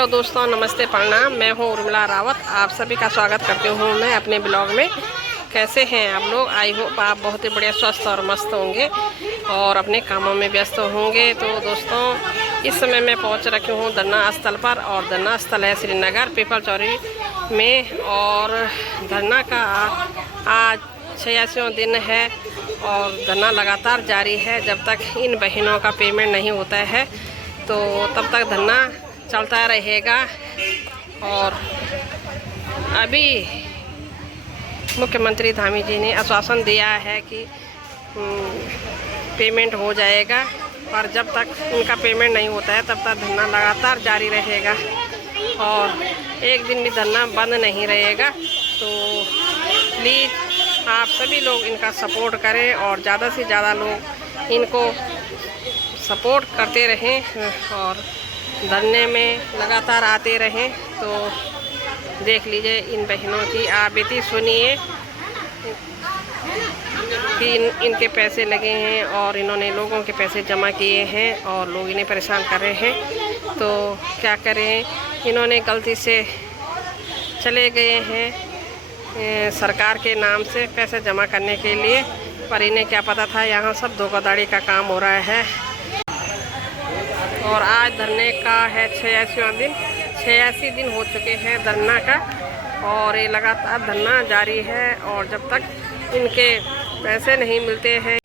Hello दोस्तों, नमस्ते, प्रणाम। मैं हूँ उर्मिला रावत। आप सभी का स्वागत करती हूँ मैं अपने ब्लॉग में। कैसे हैं आप लोग? आई होप आप बहुत ही बढ़िया स्वस्थ और मस्त होंगे और अपने कामों में व्यस्त होंगे। तो दोस्तों, इस समय मैं पहुँच रखी हूँ धरना स्थल पर, और धरना स्थल है श्रीनगर पीपल चौरी में। और धरना का आज 86वां दिन है और धरना लगातार जारी है। जब तक इन बहनों का पेमेंट नहीं होता है तो तब तक धरना चलता रहेगा। और अभी मुख्यमंत्री धामी जी ने आश्वासन दिया है कि पेमेंट हो जाएगा, पर जब तक उनका पेमेंट नहीं होता है तब तक धरना लगातार जारी रहेगा और एक दिन भी धरना बंद नहीं रहेगा। तो प्लीज़ आप सभी लोग इनका सपोर्ट करें और ज़्यादा से ज़्यादा लोग इनको सपोर्ट करते रहें और धरने में लगातार आते रहें। तो देख लीजिए इन बहनों की आप बीती सुनिए कि इनके पैसे लगे हैं और इन्होंने लोगों के पैसे जमा किए हैं और लोग इन्हें परेशान कर रहे हैं। तो क्या करें, इन्होंने गलती से चले गए हैं सरकार के नाम से पैसे जमा करने के लिए, पर इन्हें क्या पता था यहाँ सब धोखाधड़ी का काम हो रहा है। और आज धरने का है 86वां दिन। 86 दिन हो चुके हैं धरना का और ये लगातार धरना जारी है। और जब तक इनके पैसे नहीं मिलते हैं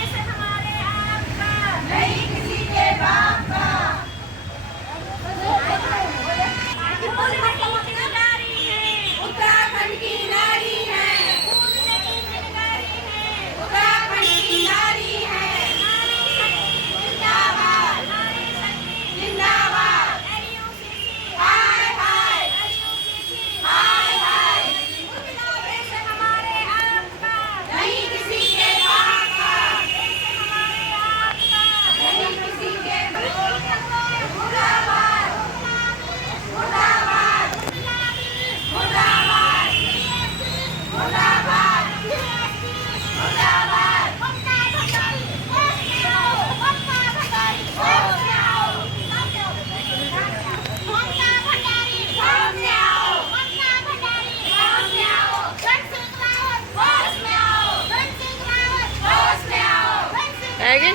आएगी।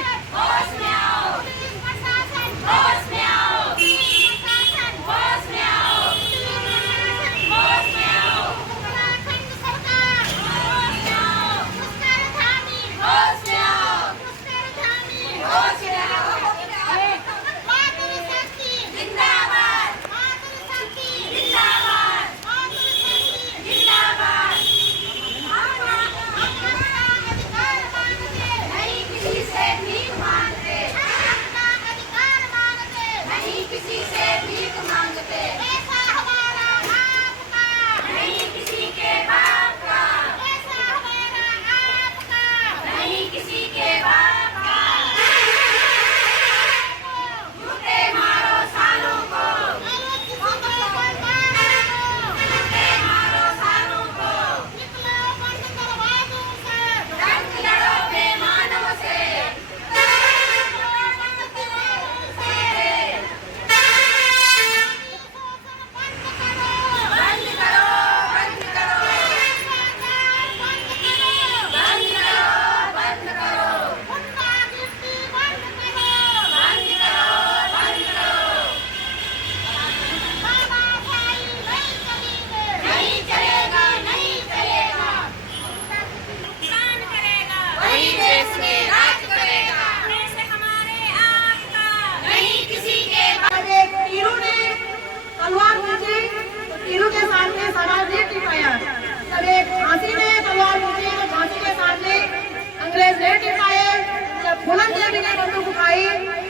फूलन देवी ने बंदूक उठाई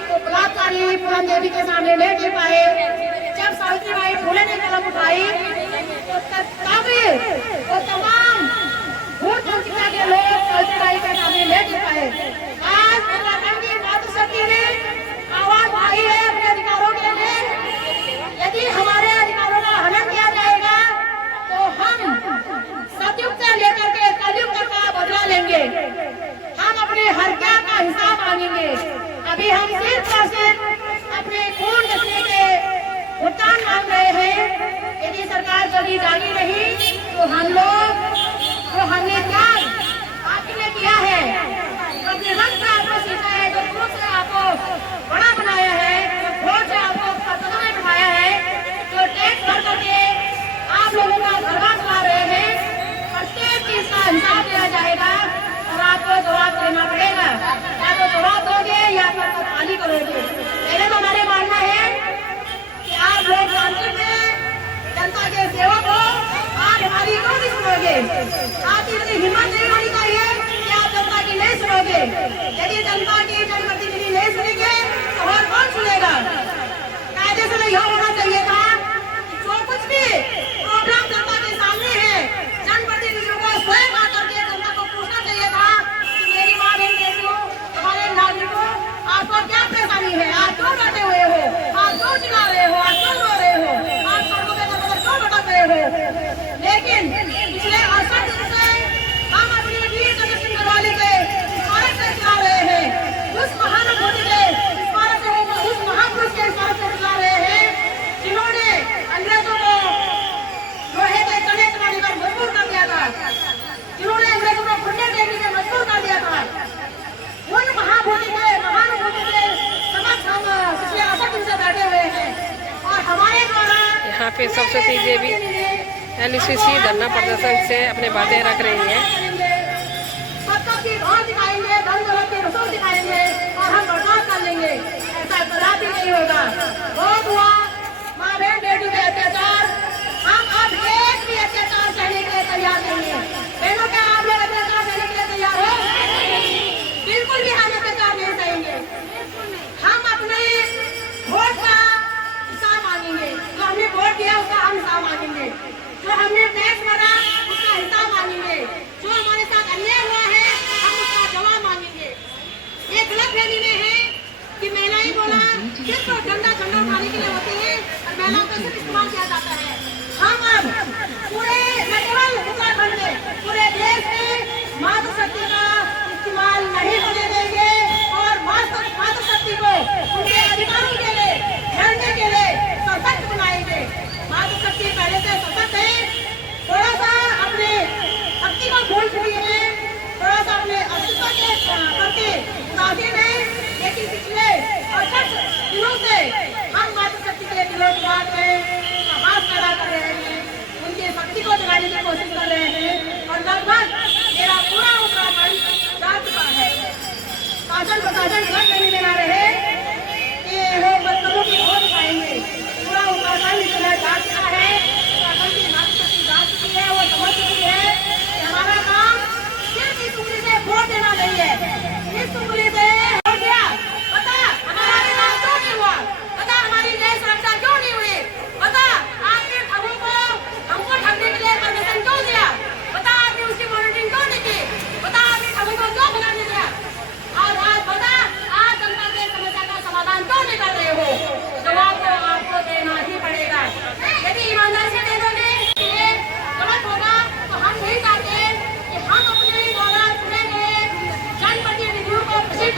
तो बलात्कारी फूलन देवी के सामने नहीं टिक पाए। जब सावित्रीबाई फूले ने कलम उठाई तो तमाम भूत वंचिका के लोग सावित्रीबाई के सामने नहीं टिक पाए। आज उत्तराखंड की मातृशक्ति ने आवाज उठाई है अपने अधिकारों के लिए। यदि हमारे अधिकारों का हनन किया जाएगा तो हम सतयुग से लेकर के कलयुग तक का बदला लेंगे। हम अपने हत्या का हिसाब मांगेंगे। अभी हम सिर्फ और सिर्फ अपने खून बचने के भुगतान मांग रहे हैं। यदि सरकार जल्दी जागी नहीं तो हम लोग जो हमने त्याग आपके लिए किया है, जो अपने रक्त से आपको सींचा है, जो खून से आपको बड़ा बनाया है, जो वोट से आपको पतना में बिठाया है, जो टैक्स भर करके आप लोगों का घरवा चला रहे हैं, प्रत्येक चीज का हिसाब दिया जाएगा और आपको जवाब देना पड़ेगा। या तो जवाब दोगे या फिर खाली करोगे। पहले तो हमारे मानना है कि आप लोग सांसद में जनता के सेवक हो, आप हमारी क्यों नहीं सुनोगे? आपकी इतनी हिम्मत नहीं होनी चाहिए कि आप जनता की नहीं सुनोगे। यदि जनता की जनप्रतिनिधि नहीं सुनेंगे तो और कौन सुनेगा? कायदे से यह होना चाहिए था कि जो कुछ भी प्रोग्राम जनता के सामने है, जनप्रतिनिधियों को स्वयं आकर के जनता को पूछना चाहिए था कि मेरी माँ बहन बेटियों, हमारे नागरिकों, आपको क्या परेशानी है? आप क्यों बैठे हुए हो? आप क्यों चिल्ला रहे हो? आप क्यों रो रहे हो? आप सड़कों पे दरबदर क्यों भटक रहे हो? लेकिन पिछले 68 दिन से हम अपनी वीर जगत सिंह गढ़वाली के स्मारक से चला रहे हैं, उस महानुभूति के स्मारक से, उस महापुरुष के स्मारक से चला रहे हैं जिन्होंने अंग्रेजों को लोहे के कड़े चलाने पर मजबूर कर दिया था, जिन्होंने अंग्रेजों को घुटने टेकने पर मजबूर कर दिया था। उन महानुभूति के समक्ष हम पिछले 68 दिन से बैठे हुए हैं और हमारे द्वारा यहाँ पे सरस्वती देवी LCC धरना प्रदर्शन से अपने बातें रख रही है। सबका की भाव दिखाएंगे, धन दौलत के रसूल दिखाएंगे और हम बर्दाश्त कर लेंगे, ऐसा कदापि नहीं होगा। बहुत हुआ माँ बहन बेटी के अत्याचार, हम अब एक भी अत्याचार सहने के लिए तैयार नहीं है। बहनों, क्या आप लोग अत्याचार सहने के लिए तैयार हो? बिल्कुल भी हम अत्याचार नहीं सहेंगे। हम अपने वोट का हिसाब मांगेंगे, जो हमने वोट दिया उसका हम हिसाब मांगेंगे, जो हमने टैक्स भरा उसका हिसाब मांगेंगे, जो हमारे साथ अन्याय हुआ है हम उसका जवाब मांगेंगे। ये गलतफहमी में है कि महिलाएं बोला सिर्फ झंडा उठाने के लिए होती है और महिलाओं का सिर्फ इस्तेमाल किया जाता है। हम अब पूरे न केवल उत्तराखंड में, पूरे देश में मातृशक्ति का इस्तेमाल नहीं होने देंगे और मातृशक्ति को उनके अधिकारों के लिए लड़ने के लिए सशक्त बनाएंगे। मातृशक्ति पहले से सशक्त है, थोड़ा सा अपने शक्ति को भूल चुकी है, थोड़ा सा अपने अस्तित्व के प्रति उदासीन है, लेकिन पिछले 68 दिनों से हम मातृशक्ति के विरोध में हाथ खड़ा कर रहे हैं, उनकी शक्ति को जगाने की कोशिश कर रहे हैं और लगभग मेरा पूरा उत्तराखंड जा चुका है। शासन प्रशासन गलत नहीं बना रहे कि वो बदतमीजों की ओर दिखाएंगे। पूरा उत्तराखंड इस समय जा चुका है, उत्तराखंड की मातृशक्ति जा चुकी है, वो समझ चुकी है कि हमारा काम सिर्फ इस उंगली से वोट देना नहीं है। इस उंगली से वोट दिया, पता हमारा विकास क्यों नहीं हुआ, पता हमारी न्याय सुरक्षा क्यों नहीं हुई, पता आपने ठगों को हमको ठगने के लिए परमिशन क्यों दिया, पता आपने उसकी मॉनिटरिंग क्यों नहीं की, पता आपने ठगों को क्यों बनाने दिया, और आज पता आज जनता के समस्या का समाधान क्यों नहीं कर रहे हो। जवाब तो आपको देना ही पड़ेगा। यदि ईमानदारी से दे दोगे ये गलत होगा, तो हम नहीं चाहते कि हम अपने द्वारा चुने गए जनप्रतिनिधियों को खुशी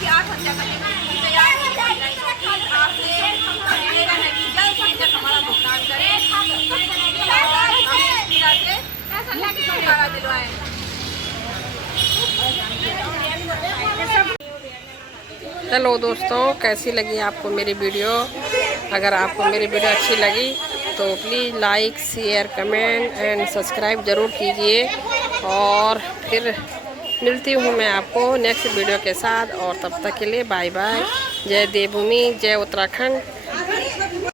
कि 8,000 का तैयार आपसे निवेदन है कि जल्द से जल्द हमारा भुगतान करें दिलवाएं। हेलो दोस्तों, कैसी लगी आपको मेरी वीडियो? अगर आपको मेरी वीडियो अच्छी लगी तो please like, share, comment and subscribe ज़रूर कीजिए। और फिर मिलती हूँ मैं आपको नेक्स्ट वीडियो के साथ, और तब तक के लिए बाय बाय। जय देवभूमि, जय उत्तराखंड।